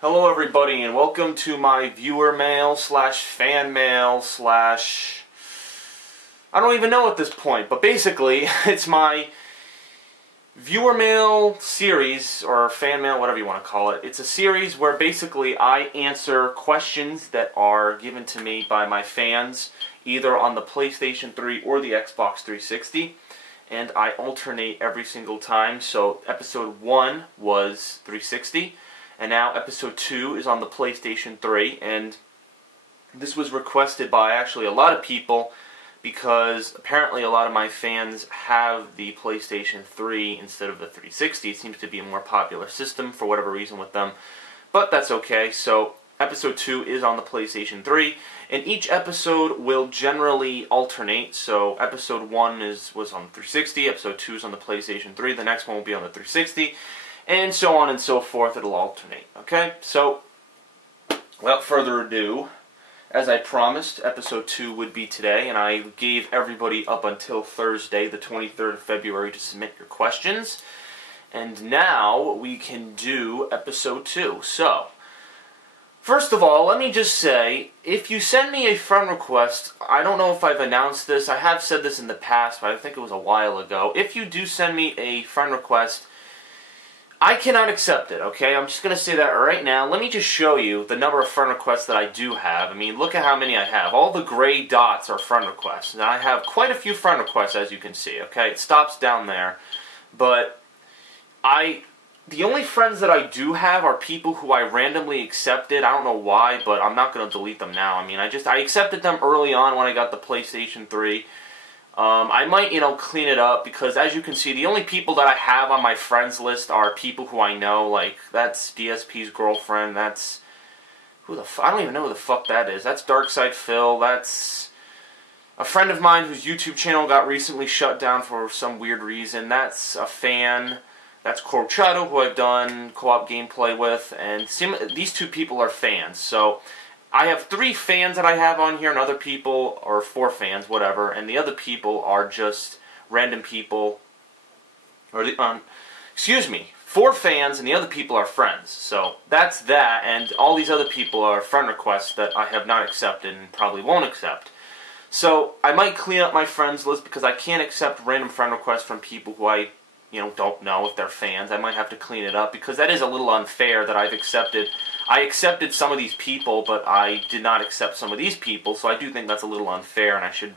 Hello everybody and welcome to my viewer mail slash fan mail slash... I don't even know at this point, but basically it's my viewer mail series, or fan mail, whatever you want to call it. It's a series where basically I answer questions that are given to me by my fans, either on the PlayStation 3 or the Xbox 360, and I alternate every single time. So episode 1 was 360, and now episode 2 is on the PlayStation 3, and this was requested by actually a lot of people because apparently a lot of my fans have the PlayStation 3 instead of the 360. It seems to be a more popular system for whatever reason with them, but that's okay. So episode 2 is on the PlayStation 3, and each episode will generally alternate. So episode 1 was on the 360, episode 2 is on the PlayStation 3, the next one will be on the 360, and so on and so forth. It'll alternate, okay? So, without further ado, as I promised, episode 2 would be today, and I gave everybody up until Thursday, the 23rd of February, to submit your questions. And now we can do episode 2. So, first of all, let me just say, if you send me a friend request, I don't know if I've announced this, I have said this in the past, but I think it was a while ago. If you do send me a friend request, I cannot accept it, okay? I'm just going to say that right now. Let me just show you the number of friend requests that I do have. I mean, look at how many I have. All the gray dots are friend requests. And I have quite a few friend requests, as you can see, okay? It stops down there. But the only friends that I do have are people who I randomly accepted. I don't know why, but I'm not going to delete them now. I mean, I accepted them early on when I got the PlayStation 3. I might, clean it up, because as you can see, the only people that I have on my friends list are people who I know. Like, that's DSP's girlfriend, that's... I don't even know who the fuck that is. That's Darkside Phil, that's a friend of mine whose YouTube channel got recently shut down for some weird reason. That's a fan. That's Corchado, who I've done co-op gameplay with, and these two people are fans. So I have 3 fans that I have on here, and other people, or 4 fans, whatever, and the other people are just random people, or 4 fans, and the other people are friends. So that's that, and all these other people are friend requests that I have not accepted and probably won't accept. So I might clean up my friends list, because I can't accept random friend requests from people who I don't know if they're fans. I might have to clean it up, because that is a little unfair that I accepted some of these people, but I did not accept some of these people, so I do think that's a little unfair, and I should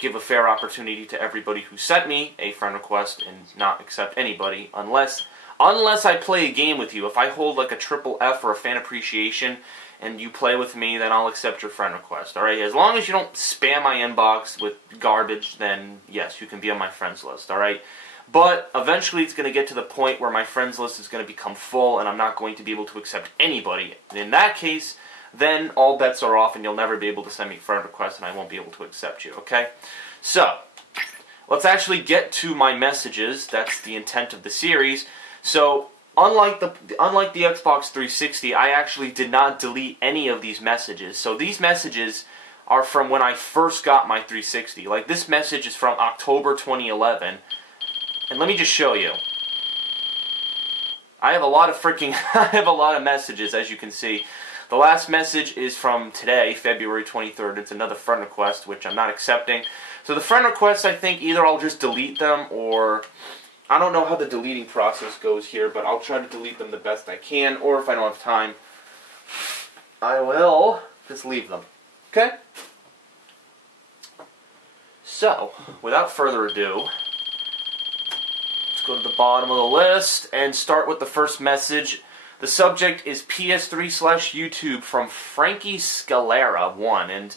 give a fair opportunity to everybody who sent me a friend request, and not accept anybody, unless I play a game with you. If I hold like a triple F or a fan appreciation, and you play with me, then I'll accept your friend request, alright? As long as you don't spam my inbox with garbage, then yes, you can be on my friends list, alright? But eventually it's going to get to the point where my friends list is going to become full, and I'm not going to be able to accept anybody. And in that case, then all bets are off, and you'll never be able to send me friend requests, and I won't be able to accept you, okay? So, let's actually get to my messages. That's the intent of the series. So, unlike the Xbox 360, I actually did not delete any of these messages. So these messages are from when I first got my 360. Like, this message is from October 2011. And let me just show you. I have a lot of messages, as you can see. The last message is from today, February 23rd. It's another friend request, which I'm not accepting. So the friend requests, I think, either I'll just delete them, or I don't know how the deleting process goes here, but I'll try to delete them the best I can, or if I don't have time, I will just leave them. Okay? So, without further ado, go to the bottom of the list and start with the first message. The subject is PS3/YouTube from Frankie Scalera 1, and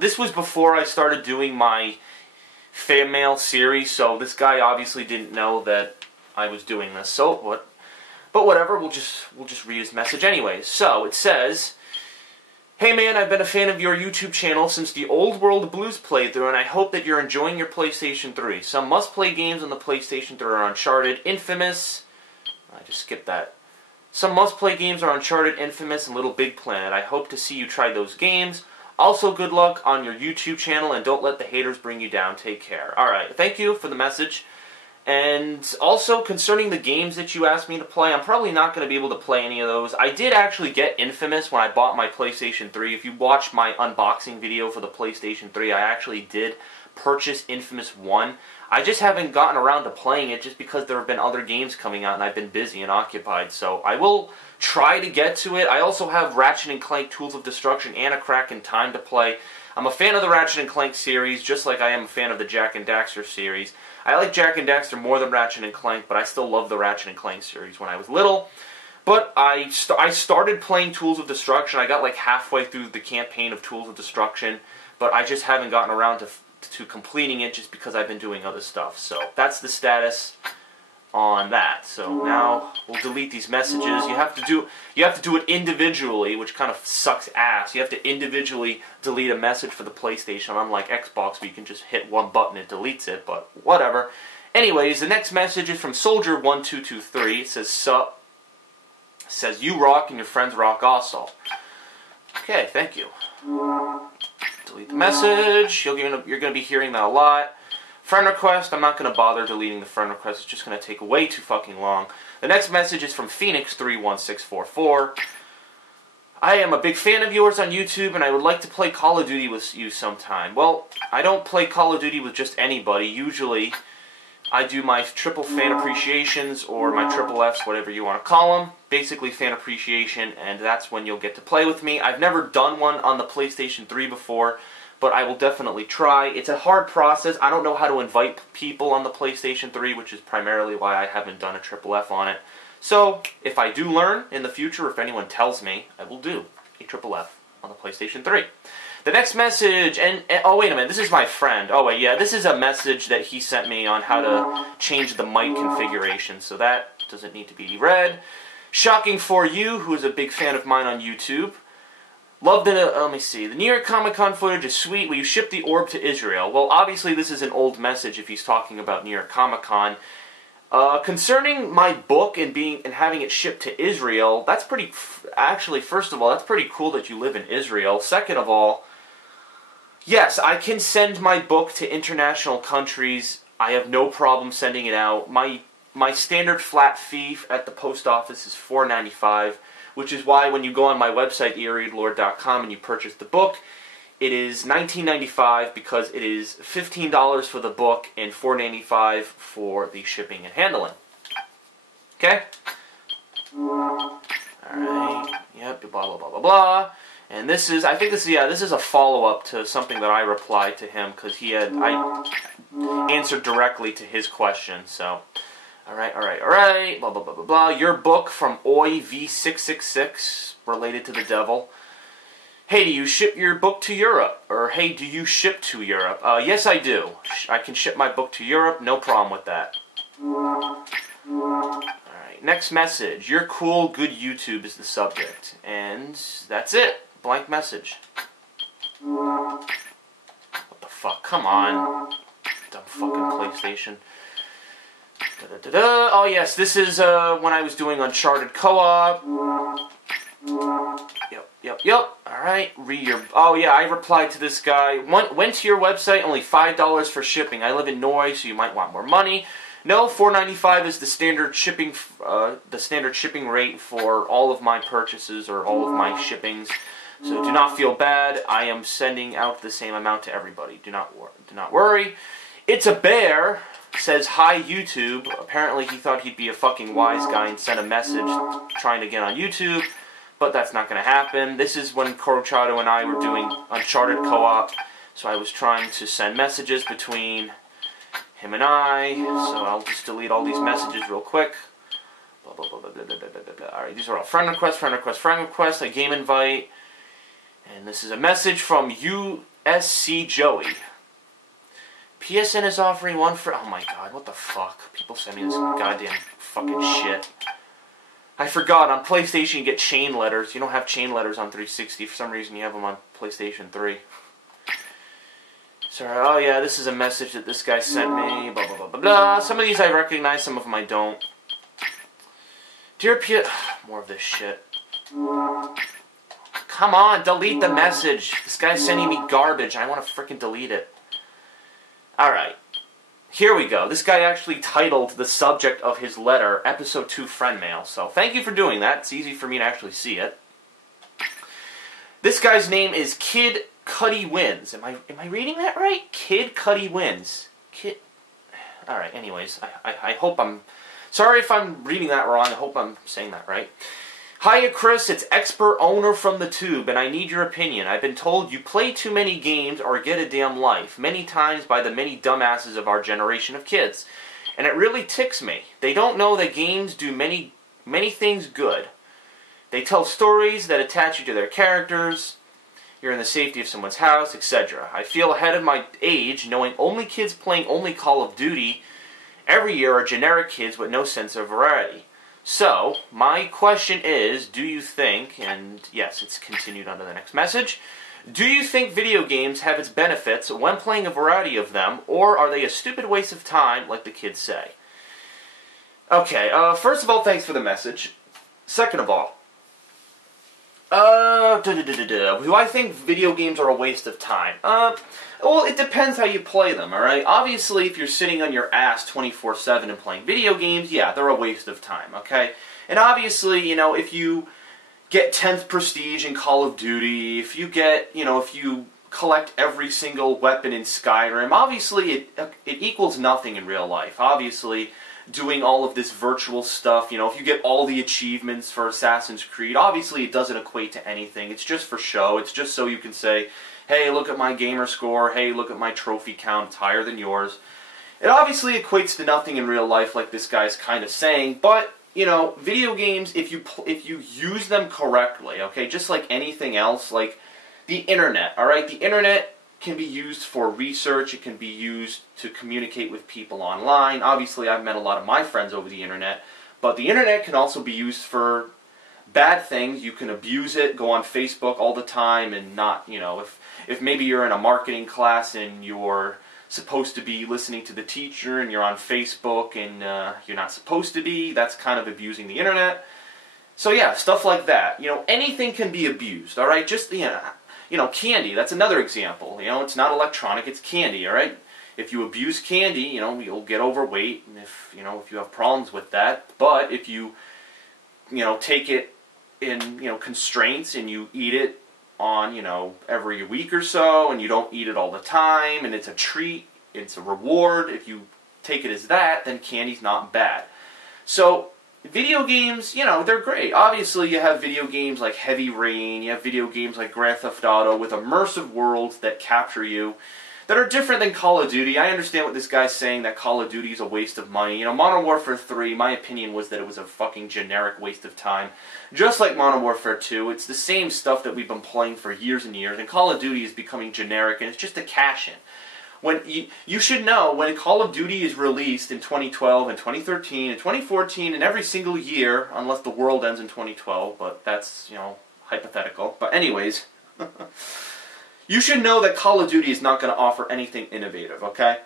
this was before I started doing my fan mail series, so this guy obviously didn't know that I was doing this. So but whatever, we'll just read his message anyways. So it says, "Hey man, I've been a fan of your YouTube channel since the Old World Blues playthrough, and I hope that you're enjoying your PlayStation 3. Some must-play games on the PlayStation 3 are Uncharted, Infamous..." I just skipped that. "Some must-play games are Uncharted, Infamous, and Little Big Planet. I hope to see you try those games. Also, good luck on your YouTube channel, and don't let the haters bring you down. Take care." Alright, thank you for the message. And also, concerning the games that you asked me to play, I'm probably not going to be able to play any of those. I did actually get Infamous when I bought my PlayStation 3. If you watched my unboxing video for the PlayStation 3, I actually did purchase Infamous 1. I just haven't gotten around to playing it just because there have been other games coming out and I've been busy and occupied. So I will try to get to it. I also have Ratchet & Clank Tools of Destruction and A Crack in Time to play. I'm a fan of the Ratchet & Clank series, just like I am a fan of the Jak and Daxter series. I like Jak and Daxter more than Ratchet & Clank, but I still love the Ratchet & Clank series when I was little. But I started playing Tools of Destruction. I got like halfway through the campaign of Tools of Destruction, but I just haven't gotten around to completing it just because I've been doing other stuff. So that's the status on that. So now we'll delete these messages. You have to do it individually, which kind of sucks ass. You have to individually delete a message for the PlayStation, unlike Xbox where you can just hit one button and it deletes it, but whatever. Anyways, the next message is from Soldier1223. It says, "Sup." It says, "You rock and your friends rock also." Okay, thank you. Delete the message. You're going to be hearing that a lot. Friend request, I'm not going to bother deleting the friend request. It's just going to take way too fucking long. The next message is from Phoenix31644. "I am a big fan of yours on YouTube, and I would like to play Call of Duty with you sometime." Well, I don't play Call of Duty with just anybody. Usually, I do my triple fan appreciations, or my triple Fs, whatever you want to call them. Basically, fan appreciation, and that's when you'll get to play with me. I've never done one on the PlayStation 3 before, but I will definitely try. It's a hard process. I don't know how to invite people on the PlayStation 3, which is primarily why I haven't done a triple F on it. So, if I do learn in the future, if anyone tells me, I will do a triple F on the PlayStation 3. The next message, oh wait a minute, this is my friend. Oh wait, yeah, this is a message that he sent me on how to change the mic configuration, so that doesn't need to be read. "Shocking for you, who is a big fan of mine on YouTube. Loved it, let me see. The New York Comic Con footage is sweet. Will you ship the orb to Israel?" Well, obviously this is an old message if he's talking about New York Comic Con. Concerning my book and having it shipped to Israel, that's pretty, actually, first of all, that's pretty cool that you live in Israel. Second of all, yes, I can send my book to international countries. I have no problem sending it out. My standard flat fee at the post office is $4.95. Which is why when you go on my website, TheAireaidLord.com, and you purchase the book, it is $19.95 because it is $15 for the book and $4.95 for the shipping and handling. Okay? Alright, yep, blah, blah, blah, blah, blah. And this is, I think this is a follow-up to something that I replied to him because I answered directly to his question, so... Alright, blah, blah, blah, blah, blah. Your book from OiV666, related to the devil. "Hey, do you ship your book to Europe?" Or, "Hey, do you ship to Europe?" Yes, I do. I can ship my book to Europe, no problem with that. Alright, next message. "You're cool, good YouTube" is the subject. And that's it. Blank message. What the fuck? Come on. Dumb fucking PlayStation. Oh yes, this is when I was doing Uncharted co-op. Yep. Alright, read your... Oh yeah, I replied to this guy. Went to your website, only $5 for shipping. I live in Norway, so you might want more money. No, $4.95 is the standard shipping rate for all of my purchases or all of my shippings. So do not feel bad. I am sending out the same amount to everybody. Do not worry. It's a bear. Says, "Hi YouTube." Apparently he thought he'd be a fucking wise guy and sent a message trying to get on YouTube, but that's not going to happen. This is when Corchado and I were doing Uncharted co-op, so I was trying to send messages between him and I, so I'll just delete all these messages real quick. Blah, blah, blah, blah, blah, blah, blah, blah. Alright, these are all friend requests, a game invite, and this is a message from USC Joey. PSN is offering one for... Oh my god, what the fuck? People send me this goddamn fucking shit. I forgot, on PlayStation you get chain letters. You don't have chain letters on 360. For some reason you have them on PlayStation 3. Sorry, oh yeah, this is a message that this guy sent me. Blah, blah, blah, blah, blah. Some of these I recognize, some of them I don't. Dear more of this shit. Come on, delete the message. This guy's sending me garbage. I want to freaking delete it. Alright. here we go. This guy actually titled the subject of his letter, Episode 2 Friend Mail. So thank you for doing that. It's easy for me to actually see it. This guy's name is Kid Cuddy Wins. Am I reading that right? Kid Cuddy Wins. Alright, anyways, I hope I'm... Sorry if I'm reading that wrong. I hope I'm saying that right. Hiya, Chris. It's Expert Owner from the Tube, and I need your opinion. I've been told you play too many games or get a damn life, many times by the many dumbasses of our generation of kids. And it really ticks me. They don't know that games do many things good. They tell stories that attach you to their characters. You're in the safety of someone's house, etc. I feel ahead of my age, knowing only kids playing only Call of Duty every year are generic kids with no sense of variety. So, my question is, do you think, and yes, it's continued on to the next message, do you think video games have its benefits when playing a variety of them, or are they a stupid waste of time, like the kids say? Okay, first of all, thanks for the message. Second of all, do I think video games are a waste of time? Well, it depends how you play them, alright? Obviously, if you're sitting on your ass 24/7 and playing video games, yeah, they're a waste of time, okay? And obviously, you know, if you get 10th prestige in Call of Duty, if you get, you know, if you collect every single weapon in Skyrim, obviously it equals nothing in real life. Obviously, doing all of this virtual stuff, you know, if you get all the achievements for Assassin's Creed, obviously it doesn't equate to anything. It's just for show. It's just so you can say, hey, look at my gamer score. Hey, look at my trophy count. It's higher than yours. It obviously equates to nothing in real life, like this guy's kind of saying. But, you know, video games, if you use them correctly, okay, just like anything else, like the internet, all right? The internet can be used for research. It can be used to communicate with people online. Obviously, I've met a lot of my friends over the internet. But the internet can also be used for bad things. You can abuse it, go on Facebook all the time and not, you know, if maybe you're in a marketing class and you're supposed to be listening to the teacher and you're on Facebook and you're not supposed to be, that's kind of abusing the internet. So yeah, stuff like that. You know, anything can be abused, all right? Just, you know, candy, that's another example. You know, it's not electronic, it's candy, all right? If you abuse candy, you know, you'll get overweight, and if you have problems with that. But if you know, take it in, you know, constraints and you eat it on, you know, every week or so, and you don't eat it all the time, and it's a treat, it's a reward, if you take it as that, then candy's not bad. So, video games, you know, they're great. Obviously, you have video games like Heavy Rain, you have video games like Grand Theft Auto with immersive worlds that capture you, that are different than Call of Duty. I understand what this guy's saying, that Call of Duty is a waste of money. You know, Modern Warfare 3, my opinion was that it was a fucking generic waste of time. Just like Modern Warfare 2, it's the same stuff that we've been playing for years and years, and Call of Duty is becoming generic, and it's just a cash-in. When you should know, when Call of Duty is released in 2012 and 2013 and 2014 and every single year, unless the world ends in 2012, but that's, you know, hypothetical. But anyways, you should know that Call of Duty is not going to offer anything innovative, okay?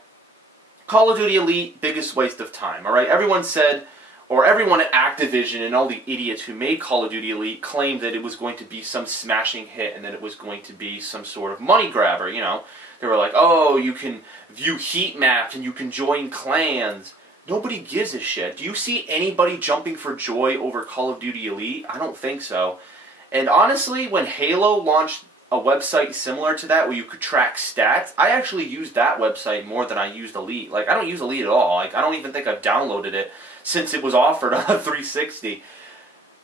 Call of Duty Elite, biggest waste of time, alright? Everyone said, or everyone at Activision and all the idiots who made Call of Duty Elite claimed that it was going to be some smashing hit and that it was going to be some sort of money grabber, you know? They were like, oh, you can view heat maps and you can join clans. Nobody gives a shit. Do you see anybody jumping for joy over Call of Duty Elite? I don't think so. And honestly, when Halo launched a website similar to that where you could track stats, I actually used that website more than I used Elite. Like, I don't use Elite at all. Like, I don't even think I've downloaded it since it was offered on 360.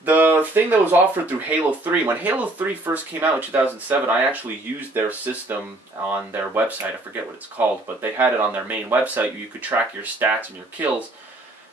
The thing that was offered through Halo 3, when Halo 3 first came out in 2007, I actually used their system on their website. I forget what it's called, but they had it on their main website where you could track your stats and your kills.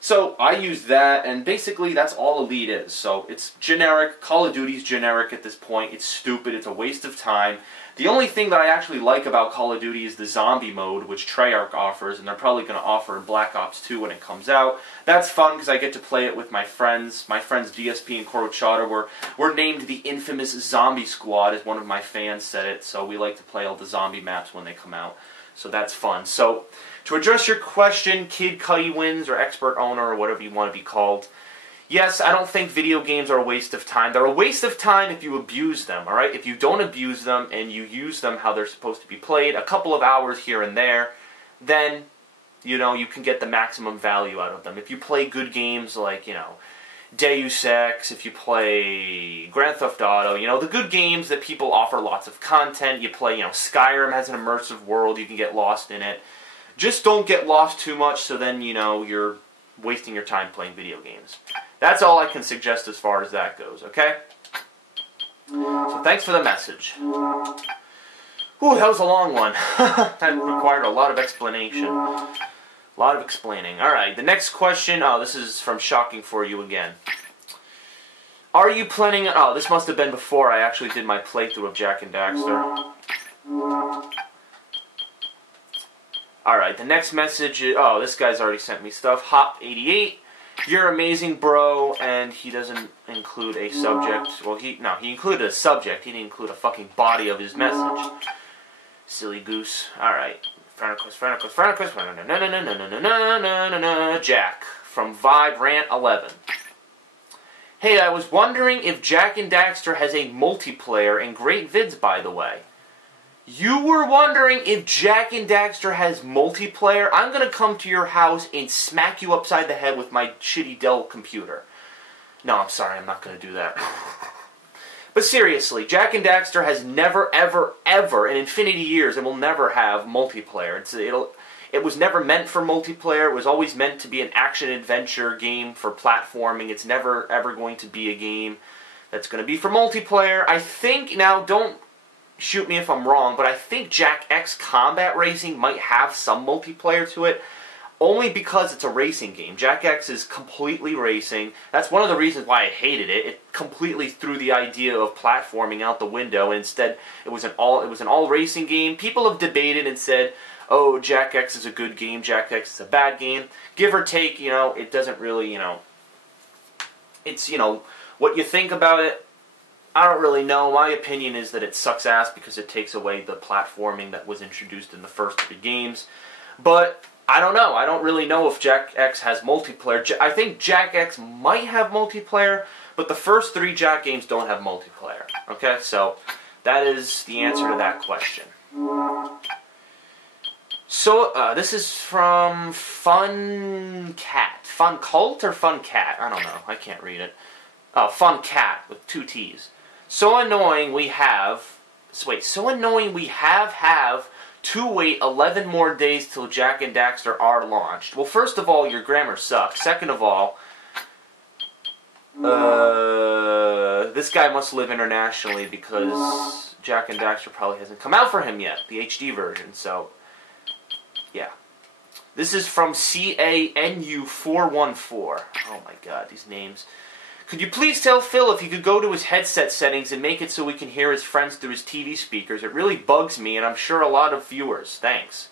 So I used that, and basically that's all Elite is. So it's generic. Call of Duty's generic at this point. It's stupid. It's a waste of time. The only thing that I actually like about Call of Duty is the zombie mode, which Treyarch offers, and they're probably going to offer in Black Ops 2 when it comes out. That's fun because I get to play it with my friends. My friends DSP and Korochata were named the infamous Zombie Squad, as one of my fans said it, so we like to play all the zombie maps when they come out. So that's fun. So, to address your question, Kid Cuddy Wins, or Expert Owner, or whatever you want to be called, yes, I don't think video games are a waste of time. They're a waste of time if you abuse them, alright? If you don't abuse them and you use them how they're supposed to be played, a couple of hours here and there, then you know, you can get the maximum value out of them. If you play good games like, you know, Deus Ex, if you play Grand Theft Auto, you know, the good games that people offer lots of content. You play, you know, Skyrim has an immersive world, you can get lost in it. Just don't get lost too much, so then, you know, you're wasting your time playing video games. That's all I can suggest as far as that goes, okay? So thanks for the message. Ooh, that was a long one. That required a lot of explanation. A lot of explaining. Alright, the next question. Oh, this is from Shocking For You again. Are you planning... Oh, this must have been before I actually did my playthrough of Jak and Daxter. Alright, the next message is... Oh, this guy's already sent me stuff. Hop88. You're amazing, bro. And he doesn't include a subject. Well, he included a subject. He didn't include a fucking body of his message. Silly goose. Alright. Frenequist. Jack from Vibe Rant 11. Hey, I was wondering if Jak and Daxter has a multiplayer and great vids, by the way. You were wondering if Jak and Daxter has multiplayer? I'm gonna come to your house and smack you upside the head with my shitty Dell computer. No, I'm sorry, I'm not gonna do that. But seriously, Jak and Daxter has never, ever, ever, in infinity years, and will never have multiplayer. It was never meant for multiplayer. It was always meant to be an action-adventure game for platforming. It's never, ever going to be a game that's going to be for multiplayer. I think, now, don't shoot me if I'm wrong, but I think Jak X Combat Racing might have some multiplayer to it. Only because it's a racing game. Jak X is completely racing. That's one of the reasons why I hated it. It completely threw the idea of platforming out the window, and instead it was an all racing game. People have debated and said, "Oh, Jak X is a good game. Jak X is a bad game." Give or take, you know, it doesn't really, you know, it's, you know, what you think about it. I don't really know. My opinion is that it sucks ass because it takes away the platforming that was introduced in the first 3 games. But I don't know. I don't really know if Jak X has multiplayer. I think Jak X might have multiplayer, but the first 3 Jak games don't have multiplayer. Okay, so that is the answer to that question. So, this is from Fun Cat. Fun Cult or Fun Cat? I don't know. I can't read it. Oh, Fun Cat with 2 T's. So annoying we have... So annoying we have to wait 11 more days till Jak and Daxter are launched. Well, first of all, your grammar sucks. Second of all, this guy must live internationally because Jak and Daxter probably hasn't come out for him yet, the HD version, so, yeah. This is from CANU414. Oh my god, these names. Could you please tell Phil if he could go to his headset settings and make it so we can hear his friends through his TV speakers? It really bugs me, and I'm sure a lot of viewers. Thanks.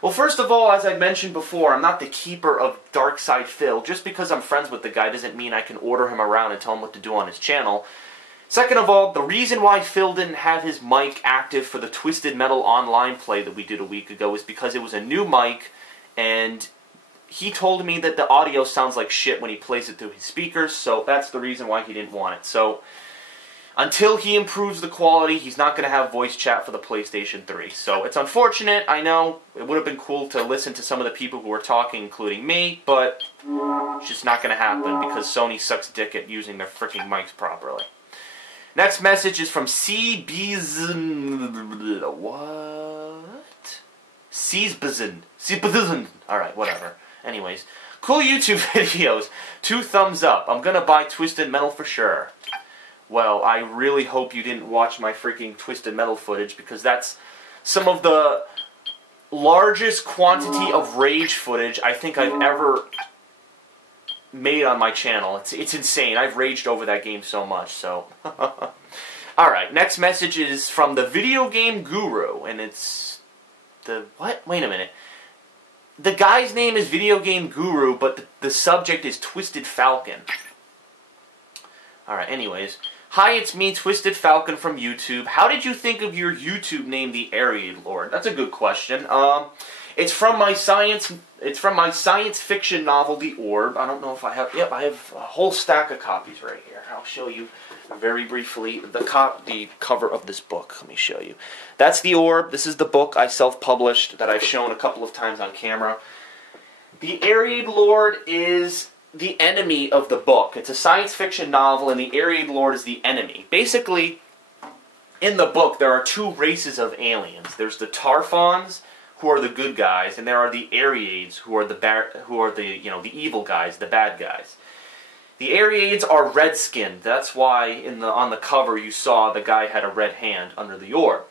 Well, first of all, as I mentioned before, I'm not the keeper of Darkside Phil. Just because I'm friends with the guy doesn't mean I can order him around and tell him what to do on his channel. Second of all, the reason why Phil didn't have his mic active for the Twisted Metal online play that we did a week ago is because it was a new mic, and he told me that the audio sounds like shit when he plays it through his speakers, so that's the reason why he didn't want it. So, until he improves the quality, he's not going to have voice chat for the PlayStation 3. So, it's unfortunate, I know. It would have been cool to listen to some of the people who were talking, including me, but it's just not going to happen because Sony sucks dick at using their freaking mics properly. Next message is from CBZN. What? CBZN. Alright, whatever. Anyways, cool YouTube videos. 2 thumbs up. I'm gonna buy Twisted Metal for sure. Well, I really hope you didn't watch my freaking Twisted Metal footage because that's some of the largest quantity of rage footage I think I've ever made on my channel. It's insane. I've raged over that game so much, so... Alright, next message is from the Video Game Guru, and it's... the... what? Wait a minute. The guy's name is Video Game Guru, but the subject is Twisted Falcon. Alright, anyways. Hi, it's me, Twisted Falcon from YouTube. How did you think of your YouTube name, TheAireaidLord? That's a good question. It's from my science fiction novel, The Orb. I don't know if I have... Yep, I have a whole stack of copies right here. I'll show you very briefly the cover of this book. Let me show you. That's The Orb. This is the book I self-published that I've shown a couple of times on camera. The TheAireaidLord is the enemy of the book. It's a science fiction novel, and the TheAireaidLord is the enemy. Basically, in the book, there are two races of aliens. There's the Tarfons, who are the good guys, and there are the TheAireaids, who are the evil guys, the bad guys. The TheAireaids are red-skinned. That's why on the cover you saw the guy had a red hand under the orb.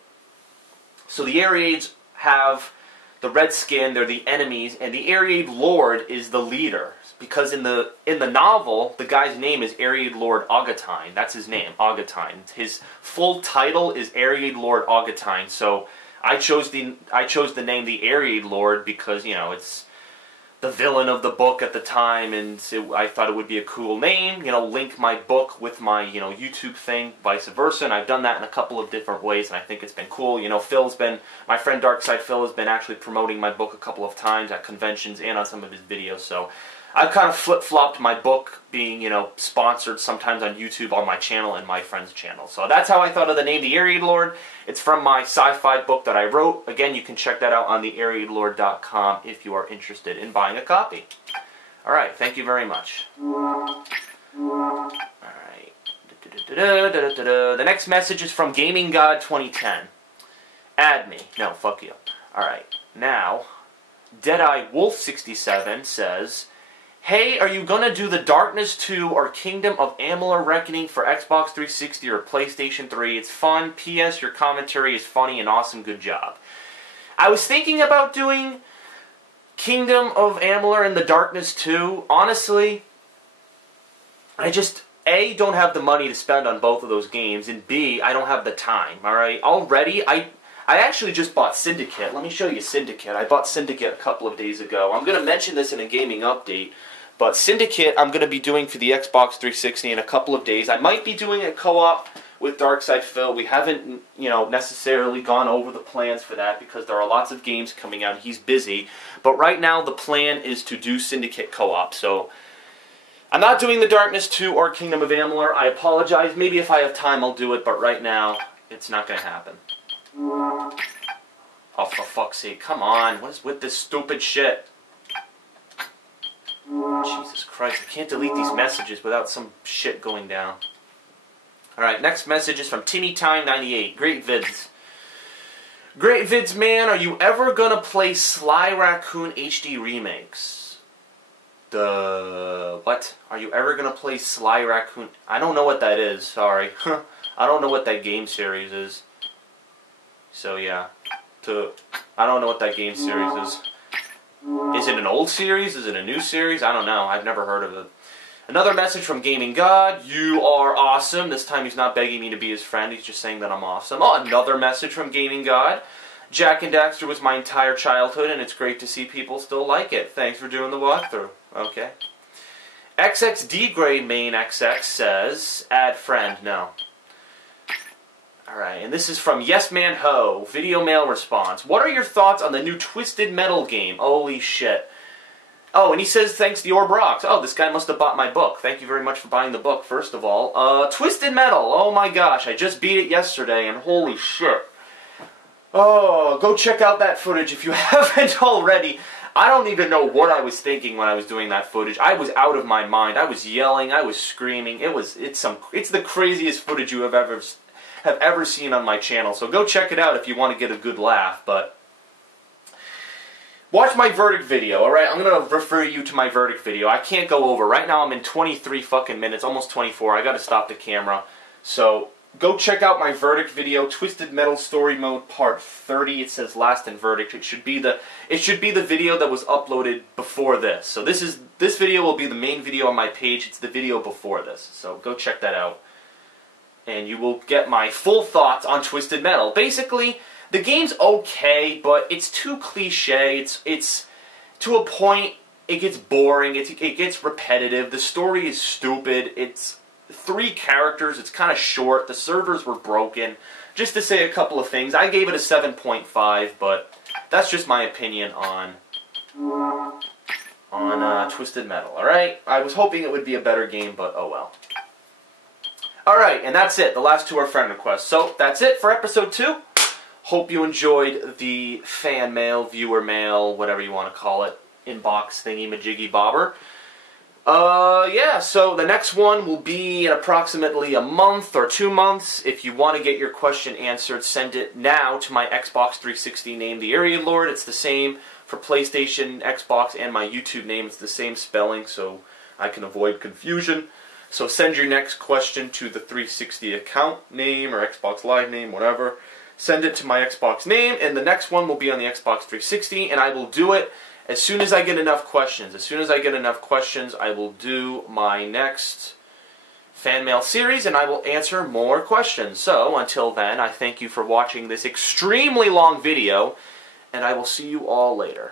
So the TheAireaids have the red skin, they're the enemies, and the TheAireaidLord is the leader. Because in the novel, the guy's name is TheAireaidLord Augustine. That's his name, Augustine. His full title is TheAireaidLord Augustine. So I chose the name the TheAireaidLord because, you know, it's the villain of the book at the time, and I thought it would be a cool name. You know, link my book with my, you know, YouTube thing, vice versa, and I've done that in a couple of different ways, and I think it's been cool. You know, my friend Darkside Phil has been actually promoting my book a couple of times at conventions and on some of his videos, so I've kind of flip-flopped my book being, you know, sponsored sometimes on YouTube on my channel and my friend's channel. So that's how I thought of the name, The TheAireaidLord. It's from my sci-fi book that I wrote. Again, you can check that out on TheAireaidLord.com if you are interested in buying a copy. Alright, thank you very much. Alright. The next message is from Gaming God 2010. Add me. No, fuck you. Alright, now, Deadeye Wolf 67 says, hey, are you gonna do the Darkness 2 or Kingdom of Amalur Reckoning for Xbox 360 or PlayStation 3? It's fun. P.S. Your commentary is funny and awesome. Good job. I was thinking about doing Kingdom of Amalur and the Darkness 2. Honestly, I just, A, don't have the money to spend on both of those games, and B, I don't have the time, alright? Already, I actually just bought Syndicate. Let me show you Syndicate. I bought Syndicate a couple of days ago. I'm going to mention this in a gaming update. But Syndicate I'm going to be doing for the Xbox 360 in a couple of days. I might be doing a co-op with Darkside Phil. We haven't, you know, necessarily gone over the plans for that because there are lots of games coming out. He's busy. But right now the plan is to do Syndicate co-op. So I'm not doing the Darkness 2 or Kingdom of Amalur. I apologize. Maybe if I have time I'll do it. But right now it's not going to happen. Oh, for fuck's sake. Come on. What is with this stupid shit? Jesus Christ, I can't delete these messages without some shit going down. Alright, next message is from TimmyTime98. Great vids. Great vids, man. Are you ever gonna play Sly Raccoon HD remakes? What? Are you ever gonna play Sly Raccoon? I don't know what that is, sorry. I don't know what that game series is. So yeah. I don't know what that game series is. Is it an old series? Is it a new series? I don't know. I've never heard of it. Another message from Gaming God. You are awesome. This time he's not begging me to be his friend. He's just saying that I'm awesome. Oh, another message from Gaming God. Jack and Daxter was my entire childhood, and it's great to see people still like it. Thanks for doing the walkthrough. Okay. XXD Gray Main XX says, add friend. No. Alright, and this is from Yes Man Ho, video mail response. What are your thoughts on the new Twisted Metal game? Holy shit. Oh, and he says, thanks to Orb Rocks. Oh, this guy must have bought my book. Thank you very much for buying the book, first of all. Twisted Metal, oh my gosh, I just beat it yesterday, and holy shit. Oh, go check out that footage if you haven't already. I don't even know what I was thinking when I was doing that footage. I was out of my mind. I was yelling, I was screaming. It's the craziest footage you have ever seen on my channel. So go check it out if you want to get a good laugh. But watch my verdict video, alright? I'm going to refer you to my verdict video. I can't go over. Right now I'm in 23 fucking minutes, almost 24. I got to stop the camera. So go check out my verdict video, Twisted Metal Story Mode Part 30. It says last in verdict. It should be the video that was uploaded before this. So this video will be the main video on my page. It's the video before this. So go check that out. And you will get my full thoughts on Twisted Metal. Basically, the game's okay, but it's too cliche. It's to a point, it gets boring, it gets repetitive, the story is stupid, it's 3 characters, it's kind of short, the servers were broken. Just to say a couple of things, I gave it a 7.5, but that's just my opinion on Twisted Metal, alright? I was hoping it would be a better game, but oh well. Alright, and that's it. The last 2 are friend requests. So, that's it for episode 2. Hope you enjoyed the fan mail, viewer mail, whatever you want to call it. inbox thingy-majiggy bobber. Yeah, so the next one will be in approximately a month or 2 months. If you want to get your question answered, send it now to my Xbox 360 name, TheAireaidLord. It's the same for PlayStation, Xbox, and my YouTube name. It's the same spelling, so I can avoid confusion. So send your next question to the 360 account name or Xbox Live name, whatever. Send it to my Xbox name, and the next one will be on the Xbox 360, and I will do it as soon as I get enough questions. As soon as I get enough questions, I will do my next fan mail series, and I will answer more questions. So, until then, I thank you for watching this extremely long video, and I will see you all later.